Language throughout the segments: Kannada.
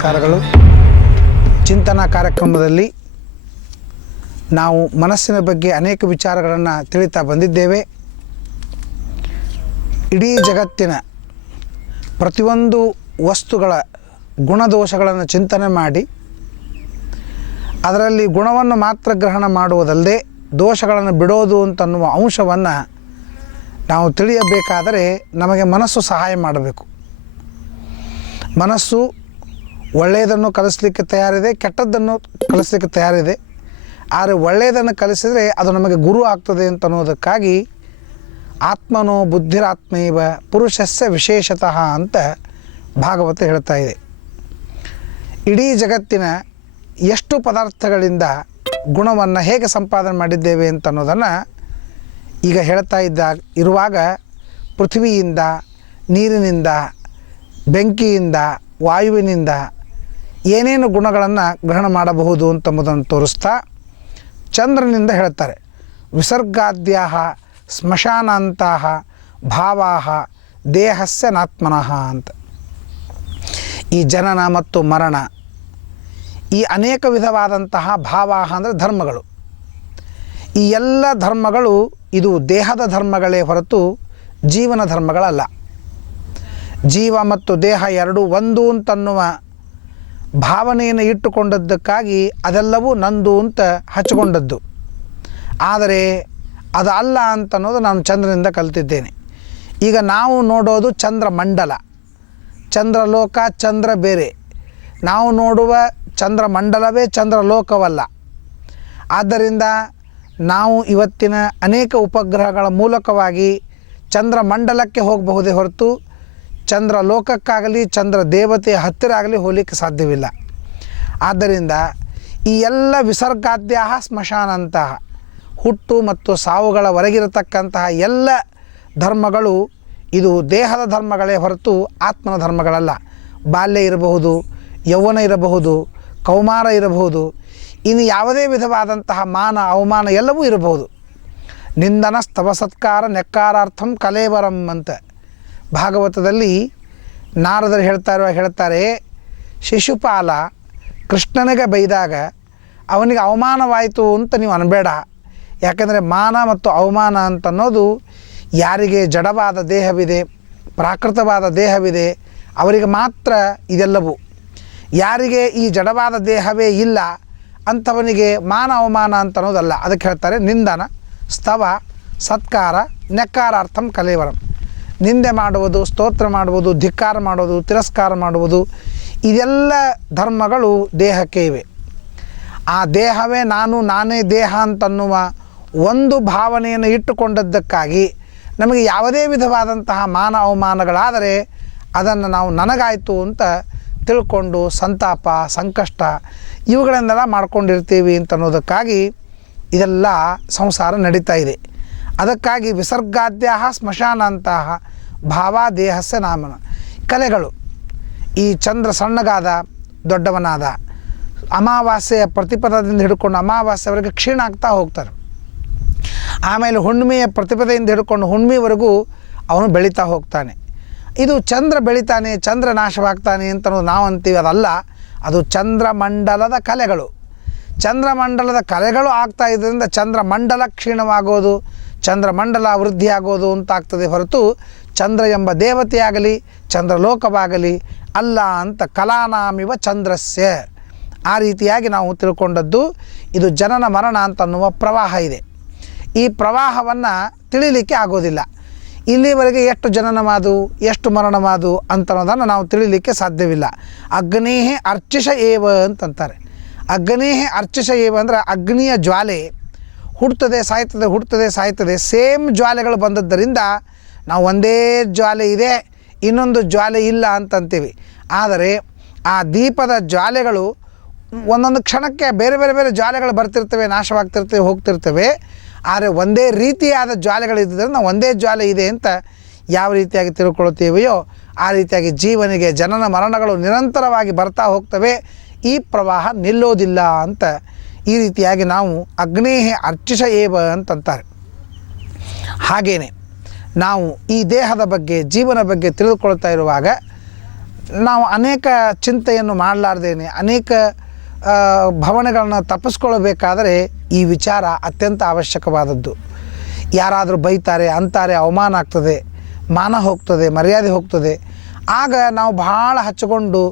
ನಮಸ್ಕಾರಗಳು. ಚಿಂತನಾ ಕಾರ್ಯಕ್ರಮದಲ್ಲಿ ನಾವು ಮನಸ್ಸಿನ ಬಗ್ಗೆ ಅನೇಕ ವಿಚಾರಗಳನ್ನು ತಿಳಿತಾ ಬಂದಿದ್ದೇವೆ. ಇಡೀ ಜಗತ್ತಿನ ಪ್ರತಿಯೊಂದು ವಸ್ತುಗಳ ಗುಣದೋಷಗಳನ್ನು ಚಿಂತನೆ ಮಾಡಿ ಅದರಲ್ಲಿ ಗುಣವನ್ನು ಮಾತ್ರ ಗ್ರಹಣ ಮಾಡುವುದಲ್ಲದೆ ದೋಷಗಳನ್ನು ಬಿಡೋದು ಅಂತನ್ನುವ ಅಂಶವನ್ನು ನಾವು ತಿಳಿಯಬೇಕಾದರೆ ನಮಗೆ ಮನಸ್ಸು ಸಹಾಯ ಮಾಡಬೇಕು. ಮನಸ್ಸು ಒಳ್ಳೆಯದನ್ನು ಕಲಿಸಲಿಕ್ಕೆ ತಯಾರಿದೆ, ಕೆಟ್ಟದ್ದನ್ನು ಕಲಿಸಲಿಕ್ಕೆ ತಯಾರಿದೆ. ಆದರೆ ಒಳ್ಳೆಯದನ್ನು ಕಲಿಸಿದರೆ ಅದು ನಮಗೆ ಗುರು ಆಗ್ತದೆ ಅಂತನ್ನೋದಕ್ಕಾಗಿ ಆತ್ಮನೋ ಬುದ್ಧಿರಾತ್ಮೈವ ಪುರುಷಸ್ಯ ವಿಶೇಷತಃ ಅಂತ ಭಾಗವತ ಹೇಳ್ತಾ ಇದೆ. ಇಡೀ ಜಗತ್ತಿನ ಎಷ್ಟು ಪದಾರ್ಥಗಳಿಂದ ಗುಣವನ್ನು ಹೇಗೆ ಸಂಪಾದನೆ ಮಾಡಿದ್ದೇವೆ ಅಂತ ಅನ್ನೋದನ್ನು ಈಗ ಹೇಳ್ತಾ ಇರುವಾಗ ಪೃಥ್ವಿಯಿಂದ, ನೀರಿನಿಂದ, ಬೆಂಕಿಯಿಂದ, ವಾಯುವಿನಿಂದ ಏನೇನು ಗುಣಗಳನ್ನು ಗ್ರಹಣ ಮಾಡಬಹುದು ಅಂತಂಬುದನ್ನು ತೋರಿಸ್ತಾ ಚಂದ್ರನಿಂದ ಹೇಳ್ತಾರೆ. ವಿಸರ್ಗಾದ್ಯಾಹ ಸ್ಮಶಾನಾಂತಹ ಭಾವಾಹ ದೇಹಸ್ಯ ನಾತ್ಮನಃ ಅಂತ. ಈ ಜನನ ಮತ್ತು ಮರಣ, ಈ ಅನೇಕ ವಿಧವಾದಂತಹ ಭಾವಾಹ ಅಂದರೆ ಧರ್ಮಗಳು. ಈ ಎಲ್ಲ ಧರ್ಮಗಳು ಇದು ದೇಹದ ಧರ್ಮಗಳೇ ಹೊರತು ಜೀವನ ಧರ್ಮಗಳಲ್ಲ. ಜೀವ ಮತ್ತು ದೇಹ ಎರಡೂ ಒಂದು ಅಂತನ್ನುವ ಭಾವನೆಯನ್ನು ಇಟ್ಟುಕೊಂಡದ್ದಕ್ಕಾಗಿ ಅದೆಲ್ಲವೂ ನಂದು ಅಂತ ಹಚ್ಚಿಕೊಂಡದ್ದು. ಆದರೆ ಅದು ಅಲ್ಲ ಅಂತನ್ನೋದು ನಾನು ಚಂದ್ರನಿಂದ ಕಲಿತಿದ್ದೇನೆ. ಈಗ ನಾವು ನೋಡೋದು ಚಂದ್ರಮಂಡಲ, ಚಂದ್ರಲೋಕ ಚಂದ್ರ ಬೇರೆ. ನಾವು ನೋಡುವ ಚಂದ್ರಮಂಡಲವೇ ಚಂದ್ರಲೋಕವಲ್ಲ. ಆದ್ದರಿಂದ ನಾವು ಇವತ್ತಿನ ಅನೇಕ ಉಪಗ್ರಹಗಳ ಮೂಲಕವಾಗಿ ಚಂದ್ರಮಂಡಲಕ್ಕೆ ಹೋಗಬಹುದೇ ಹೊರತು ಚಂದ್ರಲೋಕಕ್ಕಾಗಲಿ ಚಂದ್ರ ದೇವತೆಯ ಹತ್ತಿರ ಆಗಲಿ ಹೋಗಲಿಕ್ಕೆ ಸಾಧ್ಯವಿಲ್ಲ. ಆದ್ದರಿಂದ ಈ ಎಲ್ಲ ವಿಸರ್ಗಾದ್ಯಾಹ ಸ್ಮಶಾನಂತಹ ಹುಟ್ಟು ಮತ್ತು ಸಾವುಗಳ ಹೊರಗಿರತಕ್ಕಂತಹ ಎಲ್ಲ ಧರ್ಮಗಳು ಇದು ದೇಹದ ಧರ್ಮಗಳೇ ಹೊರತು ಆತ್ಮನ ಧರ್ಮಗಳಲ್ಲ. ಬಾಲ್ಯ ಇರಬಹುದು, ಯೌವನ ಇರಬಹುದು, ಕೌಮಾರ ಇರಬಹುದು, ಇನ್ನು ಯಾವುದೇ ವಿಧವಾದಂತಹ ಮಾನ ಅವಮಾನ ಎಲ್ಲವೂ ಇರಬಹುದು. ನಿಂದನ ಸ್ತವ ಸತ್ಕಾರ ನೆಕ್ಕಾರಾರ್ಥಂ ಕಲೇವರಂ ಅಂತ ಭಾಗವತದಲ್ಲಿ ನಾರದರು ಹೇಳ್ತಾರೆ, ಶಿಶುಪಾಲ ಕೃಷ್ಣನಿಗೆ ಬೈದಾಗ ಅವನಿಗೆ ಅವಮಾನವಾಯಿತು ಅಂತ ನೀವು ಅನ್ಬೇಡ. ಯಾಕೆಂದರೆ ಮಾನ ಮತ್ತು ಅವಮಾನ ಅಂತನ್ನೋದು ಯಾರಿಗೆ ಜಡವಾದ ದೇಹವಿದೆ, ಪ್ರಾಕೃತವಾದ ದೇಹವಿದೆ ಅವರಿಗೆ ಮಾತ್ರ ಇದೆಲ್ಲವೂ. ಯಾರಿಗೆ ಈ ಜಡವಾದ ದೇಹವೇ ಇಲ್ಲ ಅಂಥವನಿಗೆ ಮಾನ ಅವಮಾನ ಅಂತನ್ನೋದಲ್ಲ. ಅದಕ್ಕೆ ಹೇಳ್ತಾರೆ ನಿಂದನ ಸ್ತವ ಸತ್ಕಾರ ನೆಕ್ಕಾರಾರ್ಥಂ ಕಲೇವರಂ. ನಿಂದೆ ಮಾಡುವುದು, ಸ್ತೋತ್ರ ಮಾಡುವುದು, ಧಿಕ್ಕಾರ ಮಾಡುವುದು, ತಿರಸ್ಕಾರ ಮಾಡುವುದು, ಇದೆಲ್ಲ ಧರ್ಮಗಳು ದೇಹಕ್ಕೆ ಇವೆ. ಆ ದೇಹವೇ ನಾನು, ನಾನೇ ದೇಹ ಅಂತನ್ನುವ ಒಂದು ಭಾವನೆಯನ್ನು ಇಟ್ಟುಕೊಂಡದ್ದಕ್ಕಾಗಿ ನಮಗೆ ಯಾವುದೇ ವಿಧವಾದಂತಹ ಮಾನ ಅವಮಾನಗಳಾದರೆ ಅದನ್ನು ನಾವು ನನಗಾಯಿತು ಅಂತ ತಿಳ್ಕೊಂಡು ಸಂತಾಪ, ಸಂಕಷ್ಟ ಇವುಗಳನ್ನೆಲ್ಲ ಮಾಡ್ಕೊಂಡಿರ್ತೀವಿ ಅಂತನ್ನೋದಕ್ಕಾಗಿ ಇದೆಲ್ಲ ಸಂಸಾರ ನಡೀತಾ ಇದೆ. ಅದಕ್ಕಾಗಿ ವಿಸರ್ಗಾದ್ಯಾಹ ಸ್ಮಶಾನಂತಹ ಭಾವ ದೇಹಸ್ಯ ನಾಮನ. ಕಲೆಗಳು, ಈ ಚಂದ್ರ ಸಣ್ಣಗಾದ ದೊಡ್ಡವನಾದ, ಅಮಾವಾಸ್ಯೆಯ ಪ್ರತಿಪದದಿಂದ ಹಿಡ್ಕೊಂಡು ಅಮಾವಾಸ್ಯೆವರೆಗೆ ಕ್ಷೀಣ ಆಗ್ತಾ ಹೋಗ್ತಾರೆ. ಆಮೇಲೆ ಹುಣ್ಣಿಮೆಯ ಪ್ರತಿಪದೆಯಿಂದ ಹಿಡ್ಕೊಂಡು ಹುಣ್ಣಿಮೆವರೆಗೂ ಅವನು ಬೆಳೀತಾ ಹೋಗ್ತಾನೆ. ಇದು ಚಂದ್ರ ಬೆಳಿತಾನೆ, ಚಂದ್ರ ನಾಶವಾಗ್ತಾನೆ ಅಂತನ್ನೋದು ನಾವು ಅಂತೀವಿ, ಅದಲ್ಲ. ಅದು ಚಂದ್ರಮಂಡಲದ ಕಲೆಗಳು. ಚಂದ್ರಮಂಡಲದ ಕಲೆಗಳು ಆಗ್ತಾ ಇದರಿಂದ ಚಂದ್ರಮಂಡಲ ಕ್ಷೀಣವಾಗೋದು, ಚಂದ್ರಮಂಡಲ ವೃದ್ಧಿಯಾಗೋದು ಅಂತಾಗ್ತದೆ ಹೊರತು ಚಂದ್ರ ಎಂಬ ದೇವತೆಯಾಗಲಿ ಚಂದ್ರಲೋಕವಾಗಲಿ ಅಲ್ಲ ಅಂತ. ಕಲಾನಾಮಿವ ಚಂದ್ರಸ್ಯ ಆ ರೀತಿಯಾಗಿ ನಾವು ತಿಳ್ಕೊಂಡದ್ದು. ಇದು ಜನನ ಮರಣ ಅಂತನ್ನುವ ಪ್ರವಾಹ ಇದೆ. ಈ ಪ್ರವಾಹವನ್ನು ತಿಳಿಲಿಕ್ಕೆ ಆಗೋದಿಲ್ಲ. ಇಲ್ಲಿವರೆಗೆ ಎಷ್ಟು ಜನನವಾದು, ಎಷ್ಟು ಮರಣವಾದು ಅಂತನ್ನೋದನ್ನು ನಾವು ತಿಳಿಲಿಕ್ಕೆ ಸಾಧ್ಯವಿಲ್ಲ. ಅಗ್ನೇಹೇ ಅರ್ಚಿಷ ಏವ ಅಂತಂತಾರೆ. ಅಗ್ನೇಹೇ ಅರ್ಚಿಷ ಏವ ಅಂದರೆ ಅಗ್ನಿಯ ಜ್ವಾಲೆ ಹುಡ್ತದೆ ಸಾಯ್ತದೆ, ಹುಡ್ತದೆ ಸಾಯ್ತದೆ. ಸೇಮ್ ಜ್ವಾಲೆಗಳು ಬಂದದ್ದರಿಂದ ನಾವು ಒಂದೇ ಜ್ವಾಲೆ ಇದೆ, ಇನ್ನೊಂದು ಜ್ವಾಲೆ ಇಲ್ಲ ಅಂತಂತೀವಿ. ಆದರೆ ಆ ದೀಪದ ಜ್ವಾಲೆಗಳು ಒಂದೊಂದು ಕ್ಷಣಕ್ಕೆ ಬೇರೆ ಬೇರೆ ಬೇರೆ ಜ್ವಾಲೆಗಳು ಬರ್ತಿರ್ತವೆ, ನಾಶವಾಗ್ತಿರ್ತವೆ, ಹೋಗ್ತಿರ್ತವೆ. ಆದರೆ ಒಂದೇ ರೀತಿಯಾದ ಜ್ವಾಲೆಗಳಿದ್ದರೆ ನಾವು ಒಂದೇ ಜ್ವಾಲೆ ಇದೆ ಅಂತ ಯಾವ ರೀತಿಯಾಗಿ ತಿಳ್ಕೊಳ್ತೀವೆಯೋ ಆ ರೀತಿಯಾಗಿ ಜೀವನಿಗೆ ಜನನ ಮರಣಗಳು ನಿರಂತರವಾಗಿ ಬರ್ತಾ ಹೋಗ್ತವೆ. ಈ ಪ್ರವಾಹ ನಿಲ್ಲೋದಿಲ್ಲ ಅಂತ ಈ ರೀತಿಯಾಗಿ ನಾವು ಅಗ್ನೇಹೇ ಅರ್ಚಿಷ ಏವ ಅಂತಂತಾರೆ. ಹಾಗೇನೆ ನಾವು ಈ ದೇಹದ ಬಗ್ಗೆ, ಜೀವನ ಬಗ್ಗೆ ತಿಳಿದುಕೊಳ್ತಾ ಇರುವಾಗ ನಾವು ಅನೇಕ ಚಿಂತೆಯನ್ನು ಮಾಡಲಾರ್ದೇನೆ ಅನೇಕ ಭಾವನೆಗಳನ್ನ ತಪ್ಪಿಸ್ಕೊಳ್ಬೇಕಾದರೆ ಈ ವಿಚಾರ ಅತ್ಯಂತ ಅವಶ್ಯಕವಾದದ್ದು. ಯಾರಾದರೂ ಬೈತಾರೆ ಅಂತಾರೆ, ಅವಮಾನ ಆಗ್ತದೆ, ಮಾನ ಹೋಗ್ತದೆ, ಮರ್ಯಾದೆ ಹೋಗ್ತದೆ. ಆಗ ನಾವು ಭಾಳ ಹಚ್ಚಿಕೊಂಡು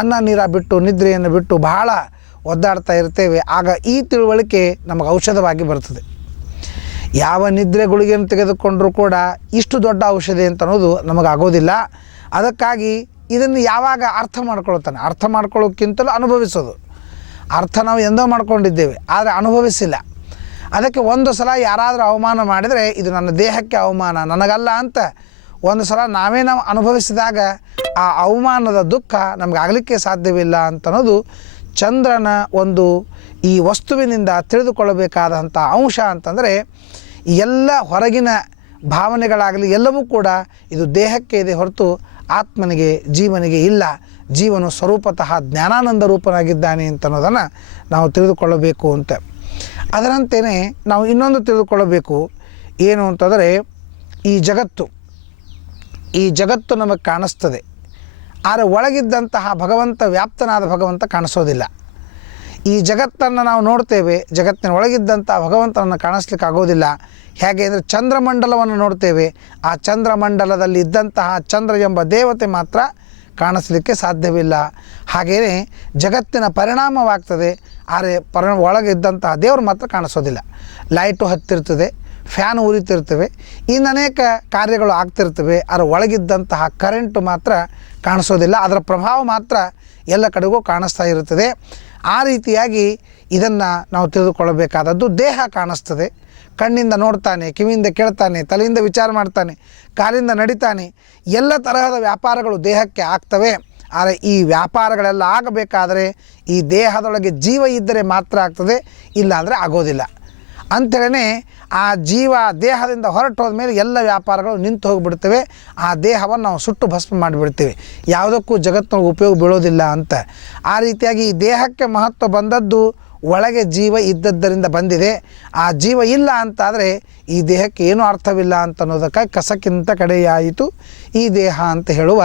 ಅನ್ನ ನೀರ ಬಿಟ್ಟು ನಿದ್ರೆಯನ್ನು ಬಿಟ್ಟು ಭಾಳ ಒದ್ದಾಡ್ತಾ ಇರ್ತೇವೆ. ಆಗ ಈ ತಿಳುವಳಿಕೆ ನಮಗೆ ಔಷಧವಾಗಿ ಬರ್ತದೆ. ಯಾವ ನಿದ್ರೆ ಗುಳಿಗೆಯನ್ನು ತೆಗೆದುಕೊಂಡರೂ ಕೂಡ ಇಷ್ಟು ದೊಡ್ಡ ಔಷಧಿ ಅಂತ ಅನ್ನೋದು ನಮಗಾಗೋದಿಲ್ಲ. ಅದಕ್ಕಾಗಿ ಇದನ್ನು ಯಾವಾಗ ಅರ್ಥ ಮಾಡ್ಕೊಳ್ತಾನೆ, ಅರ್ಥ ಮಾಡ್ಕೊಳ್ಳೋಕ್ಕಿಂತಲೂ ಅನುಭವಿಸೋದು. ಅರ್ಥ ನಾವು ಎಂದೋ ಮಾಡ್ಕೊಂಡಿದ್ದೇವೆ, ಆದರೆ ಅನುಭವಿಸಿಲ್ಲ. ಅದಕ್ಕೆ ಒಂದು ಸಲ ಯಾರಾದರೂ ಅವಮಾನ ಮಾಡಿದರೆ ಇದು ನನ್ನ ದೇಹಕ್ಕೆ ಅವಮಾನ, ನನಗಲ್ಲ ಅಂತ ಒಂದು ಸಲ ನಾವು ಅನುಭವಿಸಿದಾಗ ಆ ಅವಮಾನದ ದುಃಖ ನಮಗಾಗಲಿಕ್ಕೆ ಸಾಧ್ಯವಿಲ್ಲ ಅಂತನ್ನೋದು ಚಂದ್ರನ ಒಂದು ಈ ವಸ್ತುವಿನಿಂದ ತಿಳಿದುಕೊಳ್ಳಬೇಕಾದಂಥ ಅಂಶ. ಅಂತಂದರೆ ಎಲ್ಲ ಹೊರಗಿನ ಭಾವನೆಗಳಾಗಲಿ ಎಲ್ಲವೂ ಕೂಡ ಇದು ದೇಹಕ್ಕೆ ಇದೆ ಹೊರತು ಆತ್ಮನಿಗೆ ಜೀವನಿಗೆ ಇಲ್ಲ. ಜೀವನು ಸ್ವರೂಪತಃ ಜ್ಞಾನಾನಂದ ರೂಪನಾಗಿದ್ದಾನೆ ಅಂತ ಅನ್ನೋದನ್ನು ನಾವು ತಿಳಿದುಕೊಳ್ಳಬೇಕು ಅಂತ. ಅದರಂತೆಯೇ ನಾವು ಇನ್ನೊಂದು ತಿಳಿದುಕೊಳ್ಳಬೇಕು ಏನು ಅಂತಂದರೆ, ಈ ಜಗತ್ತು ನಮಗೆ ಕಾಣಿಸ್ತದೆ, ಆದರೆ ಒಳಗಿದ್ದಂತಹ ಭಗವಂತ, ವ್ಯಾಪ್ತನಾದ ಭಗವಂತ ಕಾಣಿಸೋದಿಲ್ಲ. ಈ ಜಗತ್ತನ್ನು ನಾವು ನೋಡ್ತೇವೆ, ಜಗತ್ತಿನ ಒಳಗಿದ್ದಂಥ ಭಗವಂತನನ್ನು ಕಾಣಿಸ್ಲಿಕ್ಕೆ ಆಗೋದಿಲ್ಲ. ಹೇಗೆ ಅಂದರೆ ಚಂದ್ರಮಂಡಲವನ್ನು ನೋಡ್ತೇವೆ, ಆ ಚಂದ್ರಮಂಡಲದಲ್ಲಿ ಇದ್ದಂತಹ ಚಂದ್ರ ಎಂಬ ದೇವತೆ ಮಾತ್ರ ಕಾಣಿಸ್ಲಿಕ್ಕೆ ಸಾಧ್ಯವಿಲ್ಲ. ಹಾಗೆಯೇ ಜಗತ್ತಿನ ಪರಿಣಾಮವಾಗ್ತದೆ, ಆದರೆ ಒಳಗಿದ್ದಂತಹ ದೇವರು ಮಾತ್ರ ಕಾಣಿಸೋದಿಲ್ಲ. ಲೈಟು ಹತ್ತಿರ್ತದೆ, ಫ್ಯಾನ್ ಉರಿತಿರ್ತವೆ, ಇನ್ನನೇಕ ಕಾರ್ಯಗಳು ಆಗ್ತಿರ್ತವೆ, ಅದರ ಒಳಗಿದ್ದಂತಹ ಕರೆಂಟು ಮಾತ್ರ ಕಾಣಿಸೋದಿಲ್ಲ. ಅದರ ಪ್ರಭಾವ ಮಾತ್ರ ಎಲ್ಲ ಕಡೆಗೂ ಕಾಣಿಸ್ತಾ ಇರುತ್ತದೆ. ಆ ರೀತಿಯಾಗಿ ಇದನ್ನು ನಾವು ತಿಳಿದುಕೊಳ್ಳಬೇಕಾದದ್ದು. ದೇಹ ಕಾಣಿಸ್ತದೆ, ಕಣ್ಣಿಂದ ನೋಡ್ತಾನೆ, ಕಿವಿಯಿಂದ ಕೇಳ್ತಾನೆ, ತಲೆಯಿಂದ ವಿಚಾರ ಮಾಡ್ತಾನೆ, ಕಾಲಿಂದ ನಡಿತಾನೆ, ಎಲ್ಲ ತರಹದ ವ್ಯಾಪಾರಗಳು ದೇಹಕ್ಕೆ ಆಗ್ತವೆ. ಆದರೆ ಈ ವ್ಯಾಪಾರಗಳೆಲ್ಲ ಆಗಬೇಕಾದರೆ ಈ ದೇಹದೊಳಗೆ ಜೀವ ಇದ್ದರೆ ಮಾತ್ರ ಆಗ್ತದೆ, ಇಲ್ಲ ಅಂದರೆ ಆಗೋದಿಲ್ಲ. ಅಂಥೇಳೇ ಆ ಜೀವ ದೇಹದಿಂದ ಹೊರಟು ಹೋದ್ಮೇಲೆ ಎಲ್ಲ ವ್ಯಾಪಾರಗಳು ನಿಂತು ಹೋಗಿಬಿಡ್ತವೆ. ಆ ದೇಹವನ್ನು ನಾವು ಸುಟ್ಟು ಭಸ್ಮ ಮಾಡಿಬಿಡ್ತೇವೆ, ಯಾವುದಕ್ಕೂ ಜಗತ್ತಿನೊಳಗೆ ಉಪಯೋಗ ಬೀಳೋದಿಲ್ಲ ಅಂತ. ಆ ರೀತಿಯಾಗಿ ಈ ದೇಹಕ್ಕೆ ಮಹತ್ವ ಬಂದದ್ದು ಒಳಗೆ ಜೀವ ಇದ್ದದ್ದರಿಂದ ಬಂದಿದೆ. ಆ ಜೀವ ಇಲ್ಲ ಅಂತಾದರೆ ಈ ದೇಹಕ್ಕೆ ಏನೂ ಅರ್ಥವಿಲ್ಲ ಅಂತ ಅನ್ನೋದಕ್ಕಾಗಿ ಕಸಕ್ಕಿಂತ ಕಡೆಯಾಯಿತು ಈ ದೇಹ ಅಂತ ಹೇಳುವ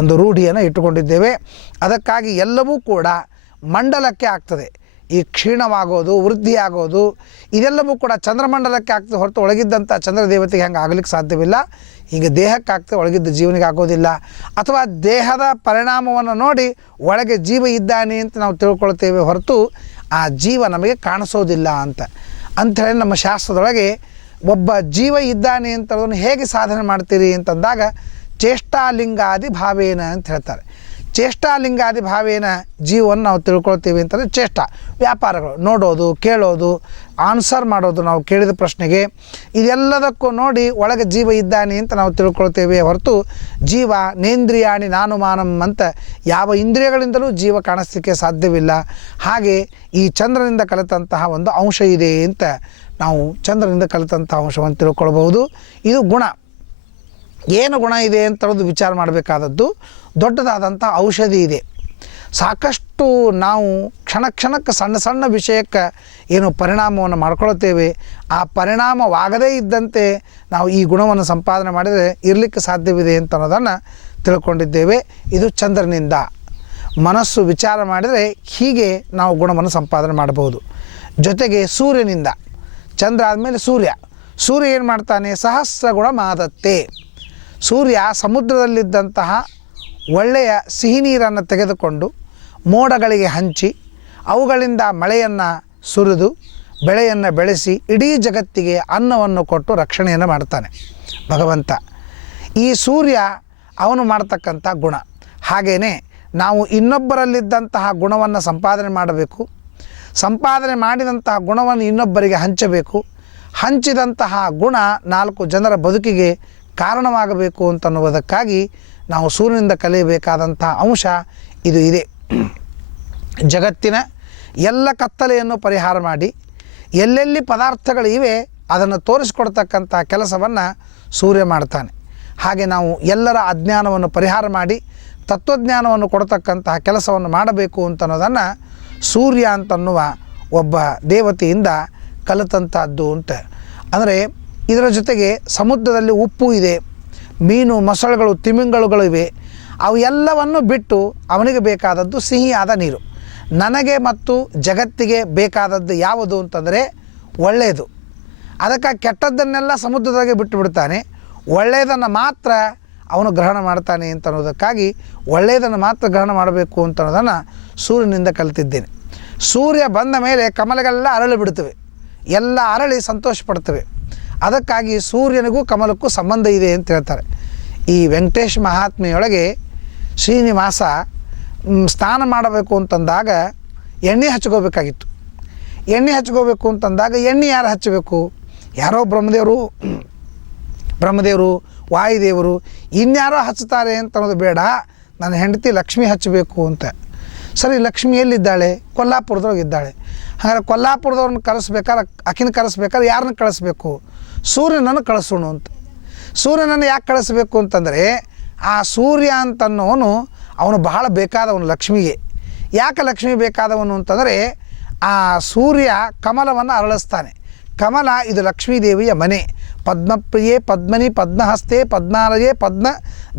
ಒಂದು ರೂಢಿಯನ್ನು ಇಟ್ಟುಕೊಂಡಿದ್ದೇವೆ. ಅದಕ್ಕಾಗಿ ಎಲ್ಲವೂ ಕೂಡ ಮಂಡಲಕ್ಕೆ ಆಗ್ತದೆ. ಈ ಕ್ಷೀಣವಾಗೋದು, ವೃದ್ಧಿಯಾಗೋದು ಇದೆಲ್ಲವೂ ಕೂಡ ಚಂದ್ರಮಂಡಲಕ್ಕೆ ಆಗ್ತದೆ ಹೊರತು ಒಳಗಿದ್ದಂಥ ಚಂದ್ರ ದೇವತೆಗೆ ಹಂಗೆ ಆಗಲಿಕ್ಕೆ ಸಾಧ್ಯವಿಲ್ಲ. ಹೀಗೆ ದೇಹಕ್ಕೆ ಆಗ್ತದೆ, ಒಳಗಿದ್ದ ಜೀವನಿಗೆ ಆಗೋದಿಲ್ಲ. ಅಥವಾ ದೇಹದ ಪರಿಣಾಮವನ್ನು ನೋಡಿ ಒಳಗೆ ಜೀವ ಇದ್ದಾನೆ ಅಂತ ನಾವು ತಿಳ್ಕೊಳ್ತೇವೆ ಹೊರತು ಆ ಜೀವ ನಮಗೆ ಕಾಣಿಸೋದಿಲ್ಲ ಅಂತ. ಅಂಥೇಳಿ ನಮ್ಮ ಶಾಸ್ತ್ರದೊಳಗೆ ಒಬ್ಬ ಜೀವ ಇದ್ದಾನೆ ಅಂತದನ್ನು ಹೇಗೆ ಸಾಧನೆ ಮಾಡ್ತೀರಿ ಅಂತಂದಾಗ ಚೇಷ್ಟಾಲಿಂಗಾದಿ ಭಾವೇನ ಅಂತ ಹೇಳ್ತಾರೆ. ಚೇಷ್ಟಾಲಿಂಗಾದಿ ಭಾವೇನ ಜೀವವನ್ನು ನಾವು ತಿಳ್ಕೊಳ್ತೀವಿ ಅಂತಂದರೆ ಚೇಷ್ಟ ವ್ಯಾಪಾರಗಳು, ನೋಡೋದು, ಕೇಳೋದು, ಆನ್ಸರ್ ಮಾಡೋದು, ನಾವು ಕೇಳಿದ ಪ್ರಶ್ನೆಗೆ ಇದೆಲ್ಲದಕ್ಕೂ ನೋಡಿ ಒಳಗೆ ಜೀವ ಇದ್ದಾನೆ ಅಂತ ನಾವು ತಿಳ್ಕೊಳ್ತೇವೆ ಹೊರತು ಜೀವ ನೇಂದ್ರಿಯಾಣಿ ನಾನು ಮಾನಂ ಅಂತ ಯಾವ ಇಂದ್ರಿಯಗಳಿಂದಲೂ ಜೀವ ಕಾಣಿಸ್ಲಿಕ್ಕೆ ಸಾಧ್ಯವಿಲ್ಲ. ಹಾಗೆ ಈ ಚಂದ್ರನಿಂದ ಕಲಿತಂತಹ ಒಂದು ಅಂಶ ಇದೆ ಅಂತ ನಾವು ಚಂದ್ರನಿಂದ ಕಲಿತಂಥ ಅಂಶವನ್ನು ತಿಳ್ಕೊಳ್ಬಹುದು. ಇದು ಗುಣ. ಏನು ಗುಣ ಇದೆ ಅಂತೇಳೋದು ವಿಚಾರ ಮಾಡಬೇಕಾದದ್ದು. ದೊಡ್ಡದಾದಂಥ ಔಷಧಿ ಇದೆ. ಸಾಕಷ್ಟು ನಾವು ಕ್ಷಣಕ್ಕೆ ಸಣ್ಣ ಸಣ್ಣ ವಿಷಯಕ್ಕೆ ಏನು ಪರಿಣಾಮವನ್ನು ಮಾಡ್ಕೊಳ್ತೇವೆ, ಆ ಪರಿಣಾಮವಾಗದೇ ಇದ್ದಂತೆ ನಾವು ಈ ಗುಣವನ್ನು ಸಂಪಾದನೆ ಮಾಡಿದರೆ ಇರಲಿಕ್ಕೆ ಸಾಧ್ಯವಿದೆ ಅಂತ ಅನ್ನೋದನ್ನು ತಿಳ್ಕೊಂಡಿದ್ದೇವೆ. ಇದು ಚಂದ್ರನಿಂದ ಮನಸ್ಸು ವಿಚಾರ ಮಾಡಿದರೆ ಹೀಗೆ ನಾವು ಗುಣವನ್ನು ಸಂಪಾದನೆ ಮಾಡಬಹುದು. ಜೊತೆಗೆ ಸೂರ್ಯನಿಂದ, ಚಂದ್ರ ಆದಮೇಲೆ ಸೂರ್ಯ ಏನು ಮಾಡ್ತಾನೆ? ಸಹಸ್ರ ಗುಣ ಮಾದತ್ತೆ. ಸೂರ್ಯ ಸಮುದ್ರದಲ್ಲಿದ್ದಂತಹ ಒಳ್ಳೆಯ ಸಿಹಿ ನೀರನ್ನು ತೆಗೆದುಕೊಂಡು ಮೋಡಗಳಿಗೆ ಹಂಚಿ ಅವುಗಳಿಂದ ಮಳೆಯನ್ನು ಸುರಿದು ಬೆಳೆಯನ್ನು ಬೆಳೆಸಿ ಇಡೀ ಜಗತ್ತಿಗೆ ಅನ್ನವನ್ನು ಕೊಟ್ಟು ರಕ್ಷಣೆಯನ್ನು ಮಾಡ್ತಾನೆ ಭಗವಂತ. ಈ ಸೂರ್ಯ ಅವನು ಮಾಡ್ತಕ್ಕಂಥ ಗುಣ. ಹಾಗೆಯೇ ನಾವು ಇನ್ನೊಬ್ಬರಲ್ಲಿದ್ದಂತಹ ಗುಣವನ್ನು ಸಂಪಾದನೆ ಮಾಡಬೇಕು. ಸಂಪಾದನೆ ಮಾಡಿದಂತಹ ಗುಣವನ್ನು ಇನ್ನೊಬ್ಬರಿಗೆ ಹಂಚಬೇಕು. ಹಂಚಿದಂತಹ ಗುಣ 4 ಜನರ ಬದುಕಿಗೆ ಕಾರಣವಾಗಬೇಕು ಅಂತನ್ನುವುದಕ್ಕಾಗಿ ನಾವು ಸೂರ್ಯನಿಂದ ಕಲಿಯಬೇಕಾದಂಥ ಅಂಶ ಇದು ಇದೆ. ಜಗತ್ತಿನ ಎಲ್ಲ ಕತ್ತಲೆಯನ್ನು ಪರಿಹಾರ ಮಾಡಿ ಎಲ್ಲೆಲ್ಲಿ ಪದಾರ್ಥಗಳಿವೆ ಅದನ್ನು ತೋರಿಸಿಕೊಡ್ತಕ್ಕಂಥ ಕೆಲಸವನ್ನು ಸೂರ್ಯ ಮಾಡ್ತಾನೆ. ಹಾಗೆ ನಾವು ಎಲ್ಲರ ಅಜ್ಞಾನವನ್ನು ಪರಿಹಾರ ಮಾಡಿ ತತ್ವಜ್ಞಾನವನ್ನು ಕೊಡ್ತಕ್ಕಂತಹ ಕೆಲಸವನ್ನು ಮಾಡಬೇಕು ಅಂತನ್ನೋದನ್ನು ಸೂರ್ಯ ಅಂತನ್ನುವ ಒಬ್ಬ ದೇವತೆಯಿಂದ ಕಲಿತಂಥದ್ದು ಅಂತ. ಅಂದರೆ ಇದರ ಜೊತೆಗೆ ಸಮುದ್ರದಲ್ಲಿ ಉಪ್ಪು ಇದೆ, ಮೀನು ಮೊಸಳೆಗಳು ತಿಮಿಂಗಲಗಳಿವೆ. ಅವು ಎಲ್ಲವನ್ನು ಬಿಟ್ಟು ಅವನಿಗೆ ಬೇಕಾದದ್ದು ಸಿಹಿಯಾದ ನೀರು. ನನಗೆ ಮತ್ತು ಜಗತ್ತಿಗೆ ಬೇಕಾದದ್ದು ಯಾವುದು ಅಂತಂದರೆ ಒಳ್ಳೆಯದು. ಅದಕ್ಕೆ ಕೆಟ್ಟದ್ದನ್ನೆಲ್ಲ ಸಮುದ್ರದಾಗೆ ಬಿಟ್ಟು ಬಿಡ್ತಾನೆ, ಒಳ್ಳೆಯದನ್ನು ಮಾತ್ರ ಅವನು ಗ್ರಹಣ ಮಾಡ್ತಾನೆ ಅಂತ ಅನ್ನೋದಕ್ಕಾಗಿ ಒಳ್ಳೆಯದನ್ನು ಮಾತ್ರ ಗ್ರಹಣ ಮಾಡಬೇಕು ಅಂತ ಅನ್ನೋದನ್ನು ಸೂರ್ಯನಿಂದ ಕಲಿತಿದ್ದೇನೆ. ಸೂರ್ಯ ಬಂದ ಮೇಲೆ ಕಮಲಗಳೆಲ್ಲ ಅರಳಿ ಬಿಡ್ತವೆ, ಎಲ್ಲ ಅರಳಿ ಸಂತೋಷ ಪಡ್ತವೆ. ಅದಕ್ಕಾಗಿ ಸೂರ್ಯನಿಗೂ ಕಮಲಕ್ಕೂ ಸಂಬಂಧ ಇದೆ ಅಂತ ಹೇಳ್ತಾರೆ. ಈ ವೆಂಕಟೇಶ ಮಹಾತ್ಮೆಯೊಳಗೆ ಶ್ರೀನಿವಾಸ ಸ್ನಾನ ಮಾಡಬೇಕು ಅಂತಂದಾಗ ಎಣ್ಣೆ ಹಚ್ಕೋಬೇಕಾಗಿತ್ತು. ಎಣ್ಣೆ ಹಚ್ಕೋಬೇಕು ಅಂತಂದಾಗ ಎಣ್ಣೆ ಯಾರು ಹಚ್ಚಬೇಕು? ಯಾರೋ ಬ್ರಹ್ಮದೇವರು ವಾಯುದೇವರು ಇನ್ಯಾರೋ ಹಚ್ತಾರೆ ಅಂತ ಅನ್ನೋದು ಬೇಡ, ನನ್ನ ಹೆಂಡತಿ ಲಕ್ಷ್ಮಿ ಹಚ್ಚಬೇಕು ಅಂತ. ಸರಿ, ಲಕ್ಷ್ಮಿ ಎಲ್ಲಿದ್ದಾಳೆ? ಕೊಲ್ಲಾಪುರದೊಳಗೆ ಇದ್ದಾಳೆ. ಹಾಗಾದ್ರೆ ಕೊಲ್ಲಾಪುರದವ್ರನ್ನ ಕಳಿಸ್ಬೇಕಾದ್ರೆ, ಆಕಿನ ಕಳಿಸ್ಬೇಕಾದ್ರೆ ಯಾರನ್ನ ಕಳಿಸ್ಬೇಕು? ಸೂರ್ಯನನ್ನು ಕಳಿಸೋಣ ಅಂತ. ಸೂರ್ಯನನ್ನು ಯಾಕೆ ಕಳಿಸ್ಬೇಕು ಅಂತಂದರೆ, ಆ ಸೂರ್ಯ ಅಂತನ್ನೋನು ಅವನು ಬಹಳ ಬೇಕಾದವನು ಲಕ್ಷ್ಮಿಗೆ. ಯಾಕೆ ಲಕ್ಷ್ಮಿ ಬೇಕಾದವನು ಅಂತಂದರೆ, ಆ ಸೂರ್ಯ ಕಮಲವನ್ನು ಅರಳಿಸ್ತಾನೆ. ಕಮಲ ಇದು ಲಕ್ಷ್ಮೀದೇವಿಯ ಮನೆ. ಪದ್ಮಪ್ರಿಯೆ ಪದ್ಮನಿ ಪದ್ಮಹಸ್ತೆ ಪದ್ಮಾಲಯೇ ಪದ್ಮ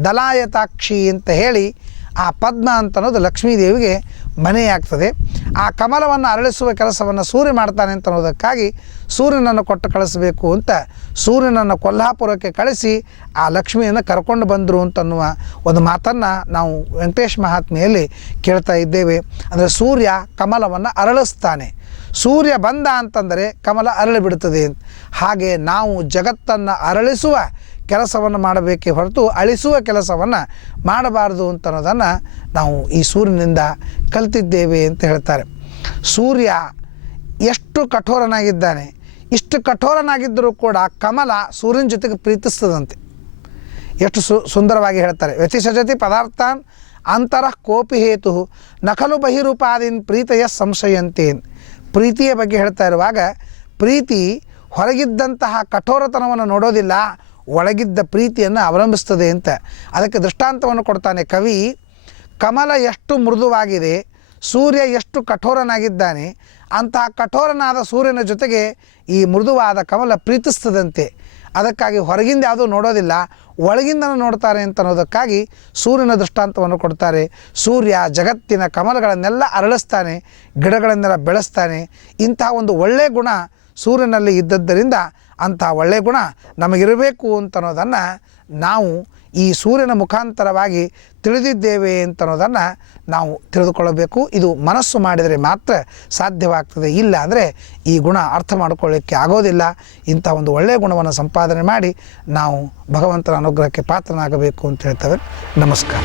ದಲಾಯತಾಕ್ಷಿ ಅಂತ ಹೇಳಿ ಆ ಪದ್ಮ ಅಂತ ಅನ್ನೋದು ಲಕ್ಷ್ಮೀದೇವಿಗೆ ಮನೆಯಾಗ್ತದೆ. ಆ ಕಮಲವನ್ನು ಅರಳಿಸುವ ಕೆಲಸವನ್ನು ಸೂರ್ಯ ಮಾಡ್ತಾನೆ ಅಂತ ಅನ್ನೋದಕ್ಕಾಗಿ ಸೂರ್ಯನನ್ನು ಕೊಟ್ಟು ಕಳಿಸಬೇಕು ಅಂತ ಸೂರ್ಯನನ್ನು ಕೊಲ್ಹಾಪುರಕ್ಕೆ ಕಳಿಸಿ ಆ ಲಕ್ಷ್ಮಿಯನ್ನು ಕರ್ಕೊಂಡು ಬಂದರು ಅಂತನ್ನುವ ಒಂದು ಮಾತನ್ನು ನಾವು ವೆಂಕಟೇಶ ಮಹಾತ್ಮೆಯಲ್ಲಿ ಕೇಳ್ತಾ ಇದ್ದೇವೆ. ಅಂದರೆ ಸೂರ್ಯ ಕಮಲವನ್ನು ಅರಳಿಸ್ತಾನೆ. ಸೂರ್ಯ ಬಂದ ಅಂತಂದರೆ ಕಮಲ ಅರಳಿ ಬಿಡುತ್ತದೆ. ಹಾಗೆ ನಾವು ಜಗತ್ತನ್ನು ಅರಳಿಸುವ ಕೆಲಸವನ್ನು ಮಾಡಬೇಕೇ ಹೊರತು ಅಳಿಸುವ ಕೆಲಸವನ್ನು ಮಾಡಬಾರ್ದು ಅಂತ ಅನ್ನೋದನ್ನು ನಾವು ಈ ಸೂರ್ಯನಿಂದ ಕಲಿತಿದ್ದೇವೆ ಅಂತ ಹೇಳ್ತಾರೆ. ಸೂರ್ಯ ಎಷ್ಟು ಕಠೋರನಾಗಿದ್ದಾನೆ, ಇಷ್ಟು ಕಠೋರನಾಗಿದ್ದರೂ ಕೂಡ ಕಮಲ ಸೂರ್ಯನ ಜೊತೆಗೆ ಪ್ರೀತಿಸ್ತದಂತೆ. ಎಷ್ಟು ಸುಂದರವಾಗಿ ಹೇಳ್ತಾರೆ. ವ್ಯತಿಸಜತಿ ಪದಾರ್ಥಾನ್ ಅಂತರಃ ಕೋಪಿ ಹೇತು ನಕಲು ಬಹಿರೂಪಾದೀನ್ ಪ್ರೀತಿಯ ಸಂಶಯಂತೇನ್. ಪ್ರೀತಿಯ ಬಗ್ಗೆ ಹೇಳ್ತಾ ಇರುವಾಗ ಪ್ರೀತಿ ಹೊರಗಿದ್ದಂತಹ ಕಠೋರತನವನ್ನು ನೋಡೋದಿಲ್ಲ, ಒಳಗಿದ್ದ ಪ್ರೀತಿಯನ್ನು ಅವಲಂಬಿಸ್ತದೆ ಅಂತ. ಅದಕ್ಕೆ ದೃಷ್ಟಾಂತವನ್ನು ಕೊಡ್ತಾನೆ ಕವಿ. ಕಮಲ ಎಷ್ಟು ಮೃದುವಾಗಿದೆ, ಸೂರ್ಯ ಎಷ್ಟು ಕಠೋರನಾಗಿದ್ದಾನೆ, ಅಂತಹ ಕಠೋರನಾದ ಸೂರ್ಯನ ಜೊತೆಗೆ ಈ ಮೃದುವಾದ ಕಮಲ ಪ್ರೀತಿಸ್ತದಂತೆ. ಅದಕ್ಕಾಗಿ ಹೊರಗಿಂದ ಯಾವುದೂ ನೋಡೋದಿಲ್ಲ, ಒಳಗಿಂದನೂ ನೋಡ್ತಾರೆ ಅಂತ ಅನ್ನೋದಕ್ಕಾಗಿ ಸೂರ್ಯನ ದೃಷ್ಟಾಂತವನ್ನು ಕೊಡ್ತಾರೆ. ಸೂರ್ಯ ಜಗತ್ತಿನ ಕಮಲಗಳನ್ನೆಲ್ಲ ಅರಳಿಸ್ತಾನೆ, ಗಿಡಗಳನ್ನೆಲ್ಲ ಬೆಳೆಸ್ತಾನೆ. ಇಂತಹ ಒಂದು ಒಳ್ಳೆಯ ಗುಣ ಸೂರ್ಯನಲ್ಲಿ ಇದ್ದದ್ದರಿಂದ ಅಂಥ ಒಳ್ಳೆಯ ಗುಣ ನಮಗಿರಬೇಕು ಅಂತ ಅನ್ನೋದನ್ನು ನಾವು ಈ ಸೂರ್ಯನ ಮುಖಾಂತರವಾಗಿ ತಿಳಿದಿದ್ದೇವೆ ಅಂತ ಅನ್ನೋದನ್ನು ನಾವು ತಿಳಿದುಕೊಳ್ಳಬೇಕು. ಇದು ಮನಸ್ಸು ಮಾಡಿದರೆ ಮಾತ್ರ ಸಾಧ್ಯವಾಗ್ತದೆ, ಇಲ್ಲ ಅಂದರೆ ಈ ಗುಣ ಅರ್ಥ ಮಾಡಿಕೊಳ್ಳಿಕ್ಕೆ ಆಗೋದಿಲ್ಲ. ಇಂಥ ಒಂದು ಒಳ್ಳೆಯ ಗುಣವನ್ನು ಸಂಪಾದನೆ ಮಾಡಿ ನಾವು ಭಗವಂತನ ಅನುಗ್ರಹಕ್ಕೆ ಪಾತ್ರನಾಗಬೇಕು ಅಂತ ಹೇಳ್ತೇವೆ. ನಮಸ್ಕಾರ.